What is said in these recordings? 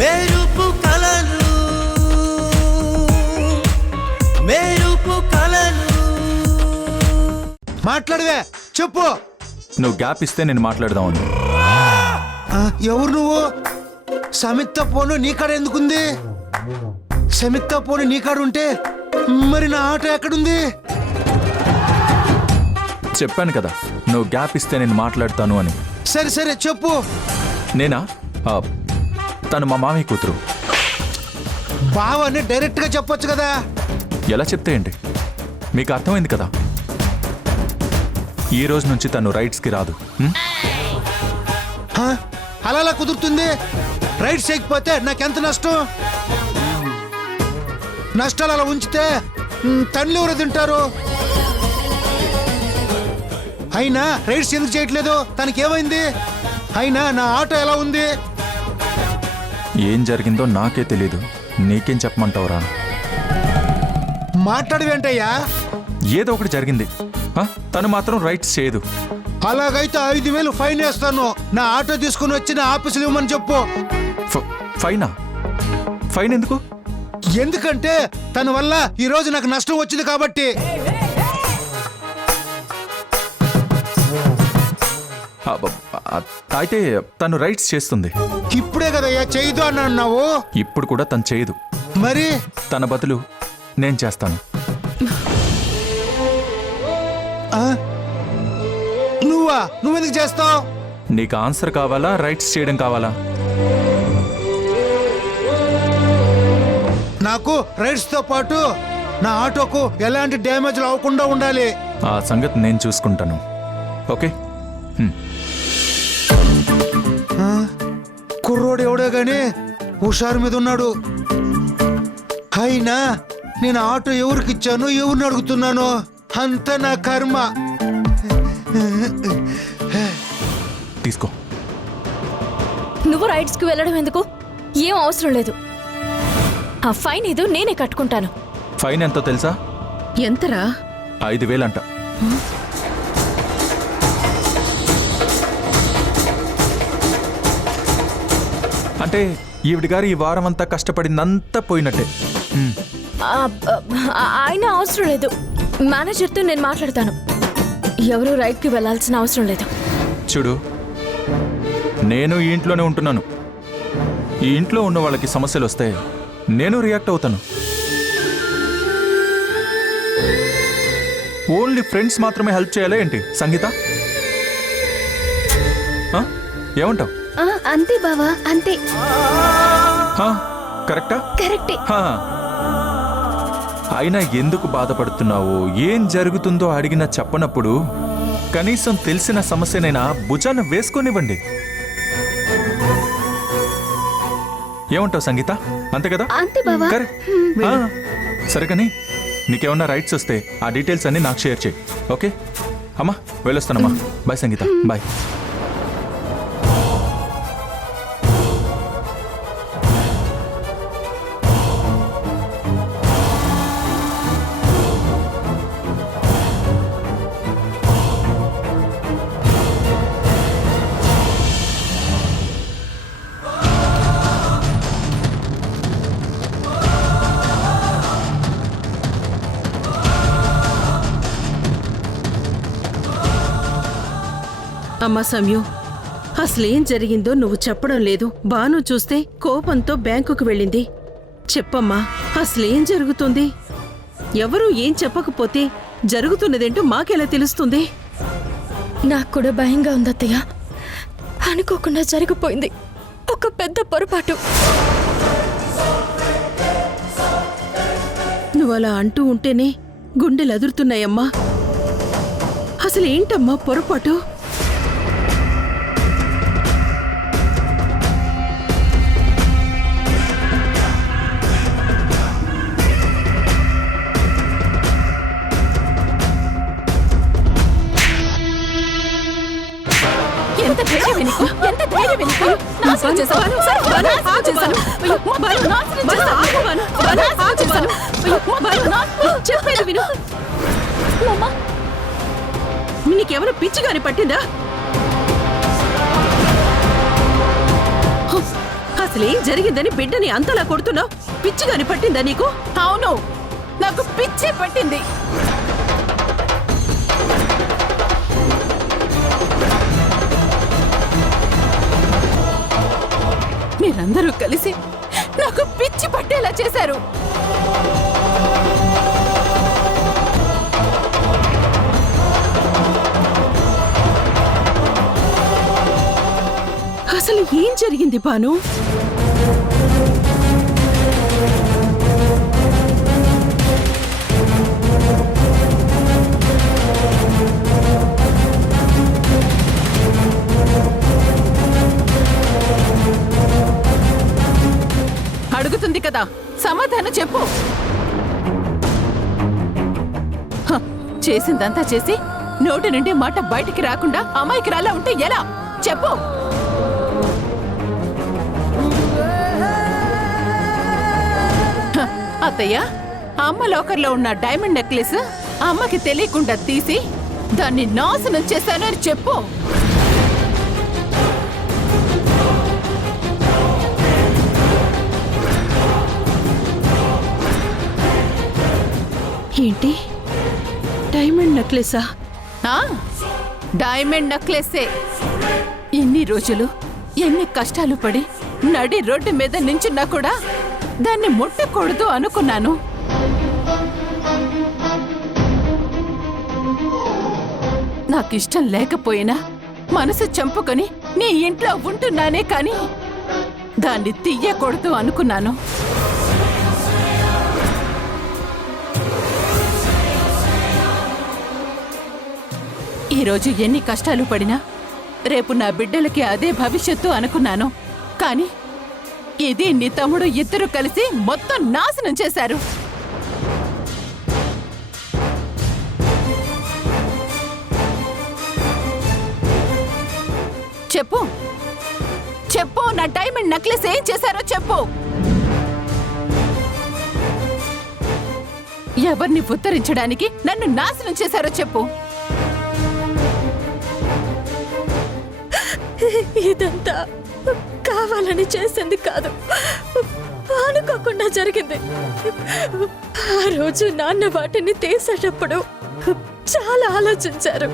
మెరుపు కలలు మాట్లాడవే చెప్పు. నువ్వు గ్యాప్ ఇస్తే నేను మాట్లాడదామని. ఎవరు నువ్వు? సమిత్త ఫోను నీకాడ ఎందుకుంది? సమిత్త ఫోను నీకాడ ఉంటే మరి నా ఆటో ఎక్కడుంది? చెప్పాను కదా నువ్వు గ్యాప్ ఇస్తే నేను మాట్లాడతాను అని. సరే సరే చెప్పు. నేనా? తను మా మామయ్య కూతురు. బావని డైరెక్ట్ గా చెప్పొచ్చు కదా. ఎలా చెప్తే ఏంటి? మీకు అర్థమైంది కదా. ఈ రోజు నుంచి తను రైడ్స్కి రాదు. అలా కుదురుతుంది? రైడ్స్ చేయకపోతే నాకెంత నష్టం? నష్టాలు అలా ఉంచితే తల్లి ఎవరు తింటారు? అయినా రైడ్స్ ఎందుకు చేయట్లేదు? తనకేమైంది? అయినా నా ఆటో ఎలా ఉంది? ఏం జరిగిందో నాకే తెలీదు, నీకేం చెప్పమంటావురా? మాట్లాడవేంటయ్యా? ఏదో ఒకటి జరిగింది. తను మాత్రం రైట్స్ చేయదు. అలాగైతే 5,000 ఫైన్ వేస్తాను. నా ఆటో తీసుకుని వచ్చి నా ఆఫీసులు ఇవ్వమని చెప్పు. ఫైనా? ఫైన్ ఎందుకు? ఎందుకంటే తన వల్ల ఈ రోజు నాకు నష్టం వచ్చింది కాబట్టి. అయితే తను రైట్స్ చేస్తుంది. ఇప్పుడే కదయ్యా చేయదు అని అన్నావు. ఇప్పుడు కూడా తను చేయదు. మరి తన బదులు నేను చేస్తాను. నువ్వెందుకు చేస్తావు? నీకు ఆన్సర్ కావాలా, రైట్స్ చేయడం కావాలా? నాకు రైడ్స్ తో పాటు నా ఆటోకు ఎలాంటి డ్యామేజ్ అవ్వకుండా ఉండాలి. ఆ సంగతి నేను చూసుకుంటాను. ఓకే. కుర్రోడు ఎవడో గాని హుషారు మీద ఉన్నాడు. అయినా నేను ఆటో ఎవరికి ఇచ్చాను, ఎవరిని అడుగుతున్నాను? అంత నా కర్మ. తీసుకో. నువ్వు రైడ్స్కి వెళ్ళడం ఎందుకు? ఏం అవసరం లేదు. ఆ ఫైన్ ఏదో నేనే కట్టుకుంటాను. ఫైన్ ఎంతో తెలుసా? ఎంతరా? 5,000 అంట. అంటే ఈవిడ గారు ఈ వారం అంతా కష్టపడిందంతా పోయినట్టే. ఆయన అవసరం లేదు. మేనేజర్తో నేను మాట్లాడతాను. ఎవరు రైడ్కి వెళ్ళాల్సిన అవసరం లేదు. చూడు, నేను ఈ ఇంట్లోనే ఉంటున్నాను. ఈ ఇంట్లో ఉన్న వాళ్ళకి సమస్యలు వస్తే నేను రియాక్ట్ అవుతాను. ఓన్లీ ఫ్రెండ్స్ మాత్రమే హెల్ప్ చేయాలా ఏంటి సంగీత? ఏమంటావు? అంతే బావా, అంతే. కరెక్టా? కరెక్టే. అయినా ఎందుకు బాధపడుతున్నావు? ఏం జరుగుతుందో అడిగినా చెప్పనప్పుడు కనీసం తెలిసిన సమస్యనైనా భుజాన వేసుకొనివ్వండి. ఏమంటావు సంగీత? అంతే కదా? అంతే బావా. సరే కానీ నీకేమన్నా రైట్స్ వస్తే ఆ డీటెయిల్స్ అన్ని నాకు షేర్ చేయి. ఓకే అమ్మా, వెళ్ళొస్తానమ్మా. బాయ్ సంగీత, బాయ్. అమ్మా సంయు, అసలేం జరిగిందో నువ్వు చెప్పడం లేదు. బాను చూస్తే కోపంతో బ్యాంకుకు వెళ్ళింది. చెప్పమ్మా, అసలేం జరుగుతుంది? ఎవరూ ఏం చెప్పకపోతే జరుగుతున్నదేంటో మాకెలా తెలుస్తుంది? నాకు కూడా భయంగా ఉంది అత్తయ్య. అనుకోకుండా జరిగిపోయింది ఒక పెద్ద పొరపాటు. నువ్వలా అంటూ ఉంటేనే గుండెలు అదురుతున్నాయమ్మా. అసలేంటమ్మా పొరపాటు? చెప్పేది విను. నీకేమైనా పిచ్చిగాని పట్టిందా? అసలేం జరిగిందని బిడ్డని అంతలా కొడుతున్నావు? పిచ్చిగాని పట్టిందా నీకు? అవును, నాకు పిచ్చి పట్టింది. మీరందరూ కలిసి నాకు పిచ్చి పట్టేలా చేశారు. అసలు ఏం జరిగింది బాను? అడుగుతుంది కదా, సమాధానం చెప్పు. హ, చేసిందంతా చేసి నోటి నుండి మాట బయటికి రాకుండా అమాయకురాలా ఉంటే ఎలా? చెప్పు. హ, అత్తయ్య, అమ్మ లోకర్లో ఉన్న డైమండ్ నెక్లెస్ అమ్మకి తెలియకుండా తీసి దాన్ని నాశనం చేశాను అని చెప్పు. ఏంటి, డైమండ్ నెక్లెసా? ఆ, డైమండ్ నెక్లెస్సే. ఇన్ని రోజులు ఎన్ని కష్టాలు పడి నడి రోడ్డు మీద నించున్నా కూడా దాన్ని ముట్టకూడదు అనుకున్నాను. నాకిష్టం లేకపోయినా మనసు చంపుకొని నీ ఇంట్లో ఉంటున్నానే కాని దాన్ని తీయకూడదు అనుకున్నాను. ఈరోజు ఎన్ని కష్టాలు పడినా రేపు నా బిడ్డలకి అదే భవిష్యత్తు అనుకున్నాను. కానీ ఇది నీ తమ్ముడు ఇద్దరు కలిసి మొత్తం నాశనం చేశారు. చెప్పు చెప్పు, నా డైమండ్ నెక్లెస్ ఏం చేశారో చెప్పు. ఎవరిని ఉత్తరించడానికి నన్ను నాశనం చేశారో చెప్పు. ఇదంతా కావాలని చేసింది కాదు, అనుకోకుండా జరిగింది. ఆ రోజు నాన్న వాటిని తీసేటప్పుడు చాలా ఆలోచించారు.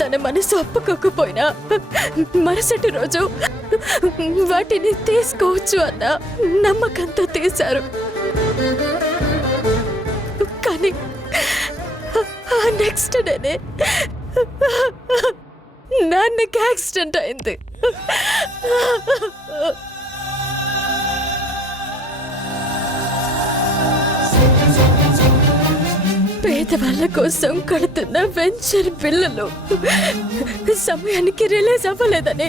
తన మనసు ఒప్పుకోకపోయినా మరుసటి రోజు వాటిని తీసుకోవచ్చు అన్న నమ్మకంతో తీశారు. కానీ ఆ నెక్స్ట్ డేనే నాన్నకి యాక్సిడెంట్ అయింది. పేదవాళ్ళ కోసం కడుతున్న వెంచర్ బిల్లులు సమయానికి రిలీజ్ అవ్వలేదని,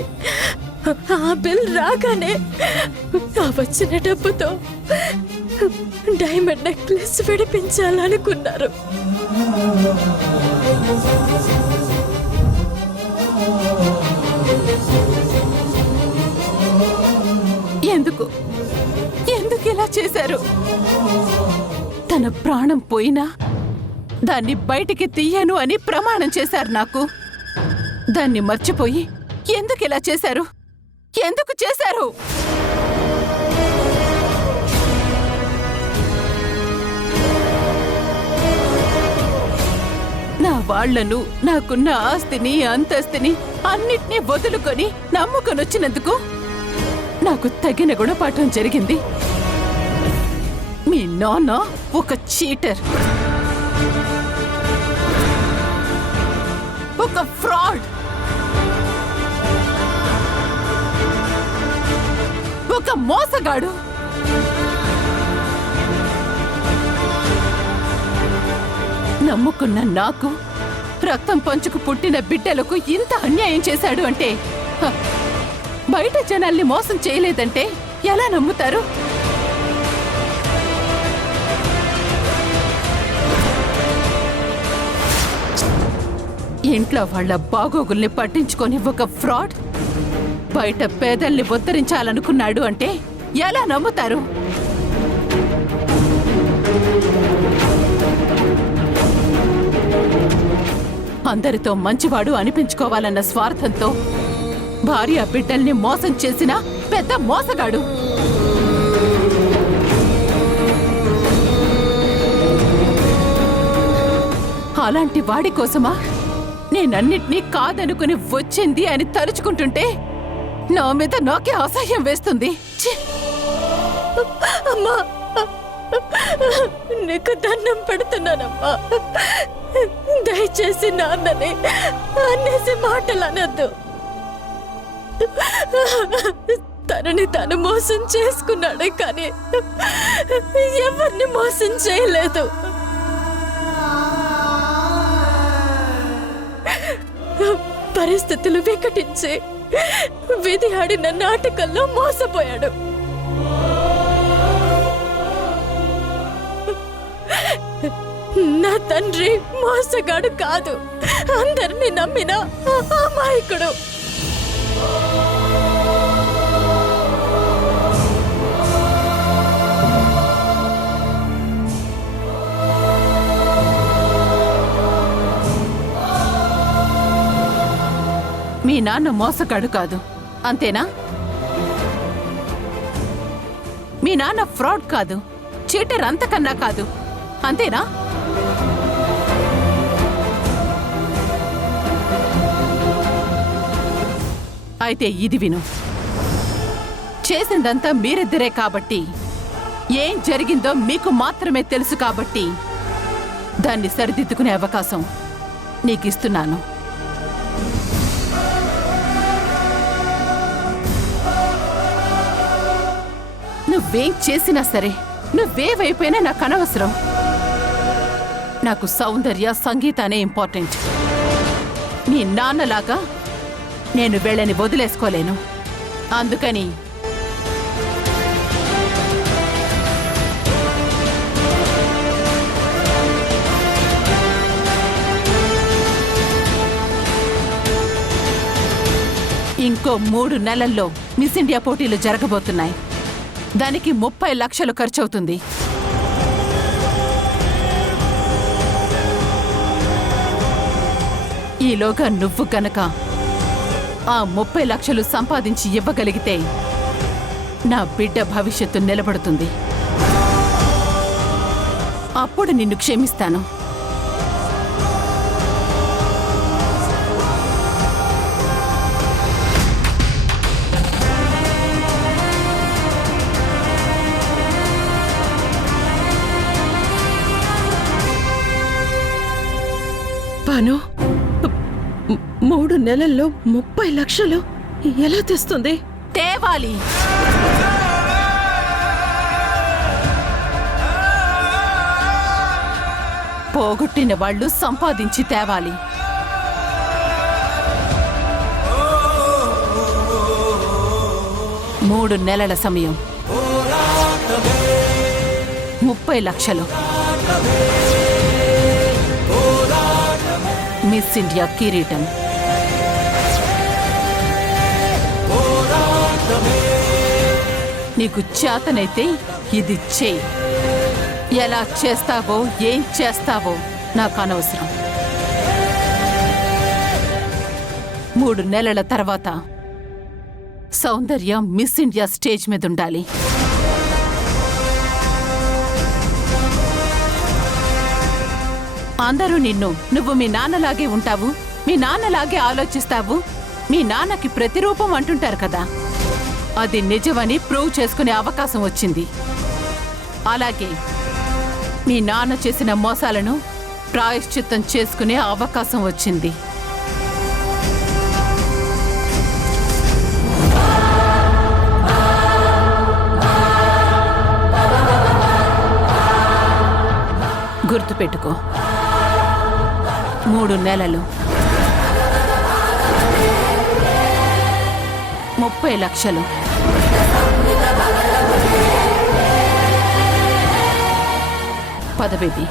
ఆ బిల్ రాగానే ఆ వచ్చిన డబ్బుతో డైమండ్ నెక్లెస్ విడిపించాలనుకున్నారు. ఎందుకు ఇలా చేశారు? తన ప్రాణం పోయినా దాన్ని బయటికి తీయను అని ప్రమాణం చేశారు నాకు. దాన్ని మర్చిపోయి ఎందుకు ఇలా చేశారు? ఎందుకు చేశారు? నా వాళ్లను, నాకున్న ఆస్తిని, అంతస్తుని అన్నిటినీ వదులుకొని నమ్ముకొనొచ్చినందుకు నాకు తగిన గుణపాఠం జరిగింది. మీ నాన్న ఒక చీటర్, ఒక ఫ్రాడ్, ఒక మోసగాడు. నమ్ముకున్న నాకు, రక్తం పంచుకు పుట్టిన బిడ్డలకు ఇంత అన్యాయం చేశాడు అంటే, బయట జనాల్ని మోసం చేయలేదంటే ఎలా నమ్ముతారు? ఇంట్లో వాళ్ళ బాగోగుల్ని పట్టించుకొని ఒక ఫ్రాడ్ బయట పేదల్ని ఉద్ధరించాలనుకున్నాడు అంటే ఎలా నమ్ముతారు? అందరితో మంచివాడు అనిపించుకోవాలన్న స్వార్థంతో భార్య బిడ్డల్ని మోసం చేసినా పెద్ద మోసగాడు. అలాంటి వాడి కోసమా నేనన్నిటినీ కాదనుకుని వచ్చింది అని తలుచుకుంటుంటే నా మీద నాకే అసహ్యం వేస్తుంది. ఛీ! అమ్మా, నీకు దండం పెడుతున్నానమ్మా. దయచేసి నాన్నని అనేసి మాటలు అనొద్దు. తనని తను మోసం చేసుకున్నాడే కానీ ఎవరిని మోసం చేయలేదు. పరిస్థితులు వికటించి విధి ఆడిన నాటకంలో మోసపోయాడు. నా తండ్రి మోసగాడు కాదు, అందరినీ నమ్మిన అమాయకుడు. మీ నాన్న మోసగాడు కాదు, అంతేనా? మీ నాన్న ఫ్రాడ్ కాదు, చీటర్ అంతకన్నా కాదు, అంతేనా? అయితే ఇది విను. చేసిందంతా మీరిద్దరే కాబట్టి, ఏం జరిగిందో మీకు మాత్రమే తెలుసు కాబట్టి దాన్ని సరిదిద్దుకునే అవకాశం నీకిస్తున్నాను. నువ్వేం చేసినా సరే, నువ్వేవైపోయినా నాకు అనవసరం. నాకు సౌందర్య, సంగీతానే ఇంపార్టెంట్. మీ నాన్నలాగా నేను వీళ్ళని వదిలేసుకోలేను. అందుకని ఇంకో 3 నెలల్లో మిస్ ఇండియా పోటీలు జరగబోతున్నాయి. దానికి 30 లక్షలు ఖర్చవుతుంది. ఈలోగా నువ్వు గనక ఆ 30 లక్షలు సంపాదించి ఇవ్వగలిగితే నా బిడ్డ భవిష్యత్తు నిలబడుతుంది. అప్పుడు నిన్ను క్షమిస్తాను. పాను, 3 నెలల్లో 30 లక్షలు ఎలా తెస్తుంది? తేవాలి. పోగొట్టిన వాళ్ళు సంపాదించి తేవాలి. మూడు నెలల సమయం, 30 లక్షలు. మిస్ ఇండియా కిరీటం. నీకు చేతనైతే ఇది చెయ్యి. ఎలా చేస్తావో, ఏం చేస్తావో నాకు అనవసరం. 3 నెలల తర్వాత సౌందర్య మిస్ ఇండియా స్టేజ్ మీద ఉండాలి. అందరూ నువ్వు మీ నాన్నలాగే ఉంటావు, మీ నాన్నలాగే ఆలోచిస్తావు, మీ నాన్నకి ప్రతిరూపం అంటుంటారు కదా, అది నిజమని ప్రూవ్ చేసుకునే అవకాశం వచ్చింది. అలాగే మీ నాన్న చేసిన మోసాలను ప్రాయశ్చిత్తం చేసుకునే అవకాశం వచ్చింది. గుర్తుపెట్టుకో, 3 నెలలు, 30 లక్షలు. పదవేది.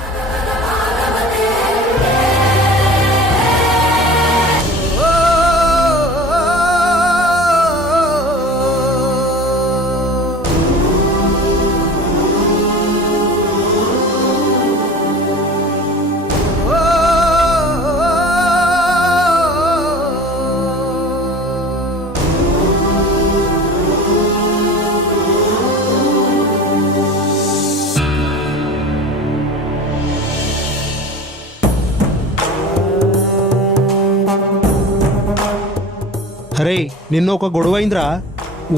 అరే నిన్న ఒక గొడవ అయిందిరా.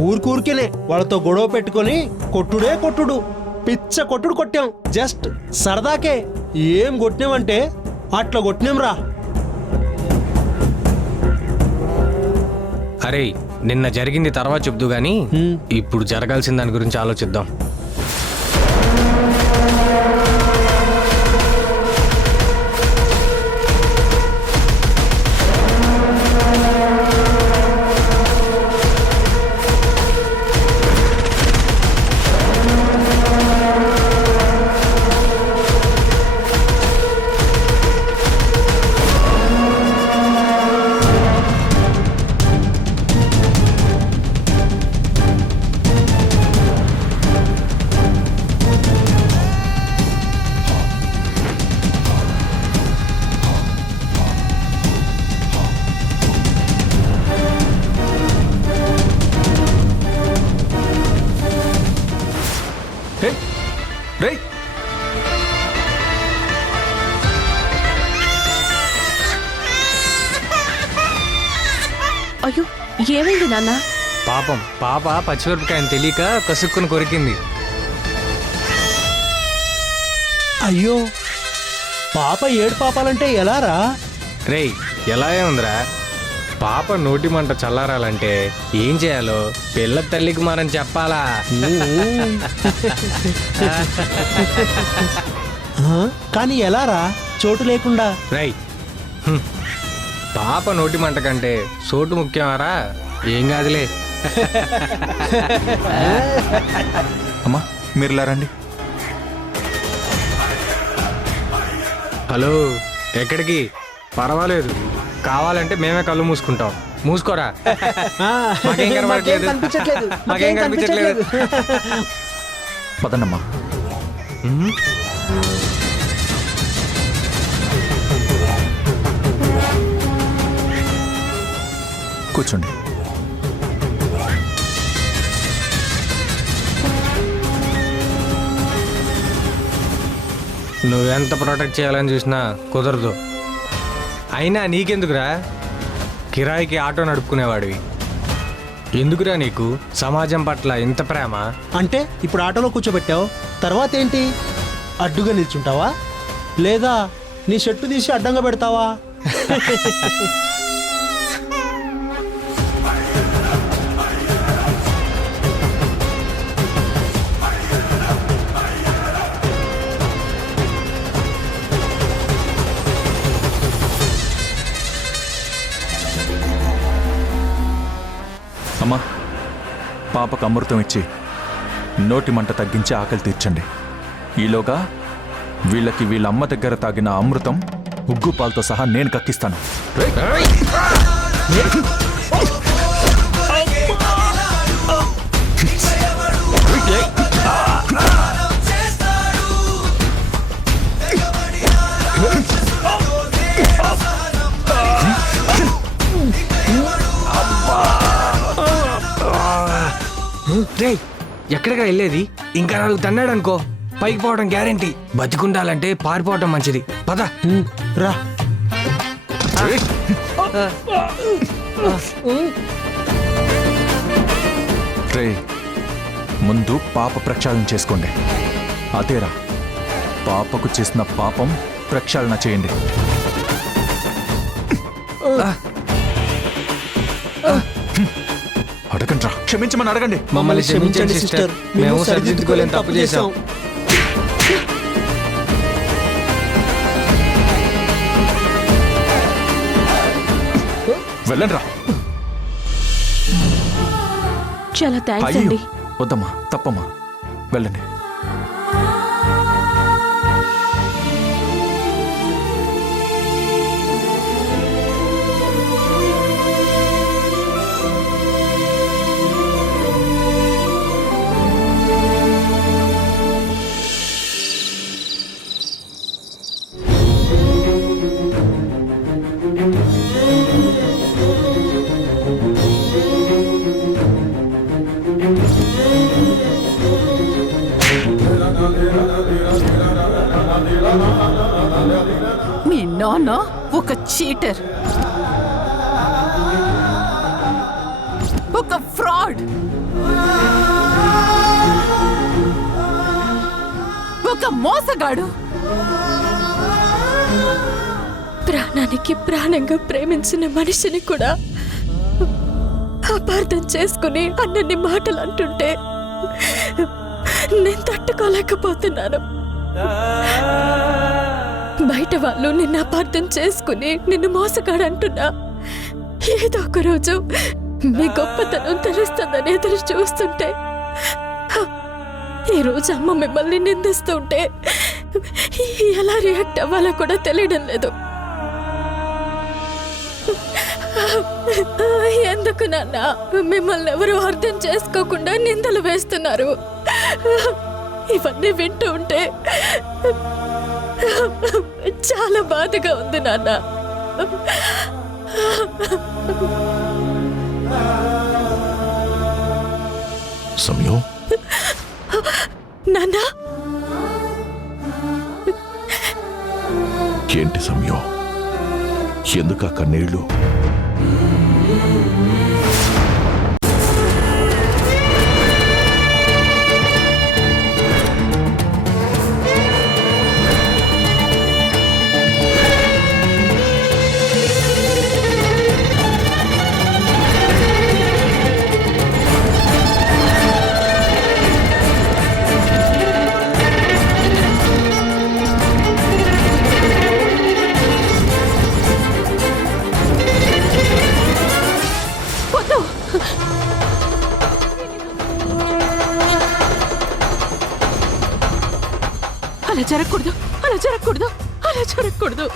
ఊరికూరికేనే వాళ్ళతో గొడవ పెట్టుకొని కొట్టుడే కొట్టుడు, పిచ్చ కొట్టుడు కొట్టాం. జస్ట్ సరదాకే. ఏం కొట్టినామంటే అట్లా కొట్టినాం రా. అరే నిన్న జరిగింది తర్వాత చెప్దు గాని ఇప్పుడు జరగాల్సిన దాని గురించి ఆలోచిద్దాం. హే రే అయ్యో ఏమైంది నాన్న? పాపం పాప పచ్చిమిరపకాయని తెలియక కసుక్కుని కొరికింది. అయ్యో పాప ఏడు పాపాలంటే ఎలా రా? రేయ్ ఎలా ఉందిరా? పాప నోటి మంట చల్లారాలంటే ఏం చేయాలో పిల్ల తల్లికి మనం చెప్పాలా? కానీ ఎలా రా చోటు లేకుండా? రై పాప నోటి మంట కంటే సోటు ముఖ్యమారా? ఏం కాదులే. అమ్మా మీరు ఇలా రండి. హలో ఎక్కడికి? పర్వాలేదు, కావాలంటే మేమే కళ్ళు మూసుకుంటాం. మూసుకోరా. మాకేం కనబడట్లేదు. మాకేం కనిపించట్లేదు. పదండమ్మా. కూర్చోండి. నువ్వెంత ప్రొటెక్ట్ చేయాలని చూసినా కుదరదు. అయినా నీకెందుకురా? కిరాయికి ఆటో నడుపుకునేవాడివి. ఎందుకురా నీకు సమాజం పట్ల ఇంత ప్రేమ? అంటే ఇప్పుడు ఆటోలో కూర్చోబెట్టావు, తర్వాత ఏంటి? అడ్డుగా నిల్చుంటావా లేదా నీ షర్టు తీసి అడ్డంగా పెడతావా? అమ్మా పాపకు అమృతం ఇచ్చి నోటి మంట తగ్గించి ఆకలి తీర్చండి. ఈలోగా వీళ్ళకి వీళ్ళ అమ్మ దగ్గర తాగిన అమృతం ఉగ్గు పాలతో సహా నేను కక్కిస్తాను. రే ఎక్కడికి వెళ్ళేది? ఇంకా 4 తన్నాడు అనుకో పైకి పోవడం గ్యారెంటీ. బతికుండాలంటే పారిపోవడం మంచిది. పద రా. రే ముందు పాప ప్రక్షాళన చేసుకోండి. అదేరా పాపకు చేసిన పాపం ప్రక్షాళన చేయండి. అడగండి రా. క్షమించమని అడగండి. మమ్మల్ని క్షమించండి సిస్టర్, మేము సరిదిద్దుకోలేని తప్పు చేశాం. వెళ్ళండి రా. చాలా థ్యాంక్స్ అయ్యో అండి. వద్దమ్మా, తప్పమ్మా, వెళ్ళండి. మీ నాన్న ఒక చీటర్. ఒక ఫ్రాడ్, ఒక మోసగాడు. ప్రాణానికి ప్రాణంగా ప్రేమించిన మనిషిని కూడా అపార్థం చేసుకుని అన్నన్ని మాటలు అంటుంటే నేను తట్టుకోలేకపోతున్నాను. బయట వాళ్ళు నిన్ను అపార్థం చేసుకుని నిన్ను మోసగాడంటున్నా ఏదో ఒక రోజు మీ గొప్పతనం తెలుస్తుందని ఎదురు చూస్తుంటే ఈ రోజు అమ్మ మిమ్మల్ని నిందిస్తుంటే ఎలా రియాక్ట్ అవ్వాలో కూడా తెలియడం లేదు. ఎందుకు నాన్న మిమ్మల్ని ఎవరు అర్థం చేసుకోకుండా నిందలు వేస్తున్నారు? ఇవన్నీ వింటూ ఉంటే చాలా బాధగా ఉంది నాన్న. సమయం నాన్న, ఏంటి సమయం? ఎందుకు ఆ కన్నీళ్ళు? అలా జరగకూడదు, అలా జరగకూడదు, అలా జరగకూడదు.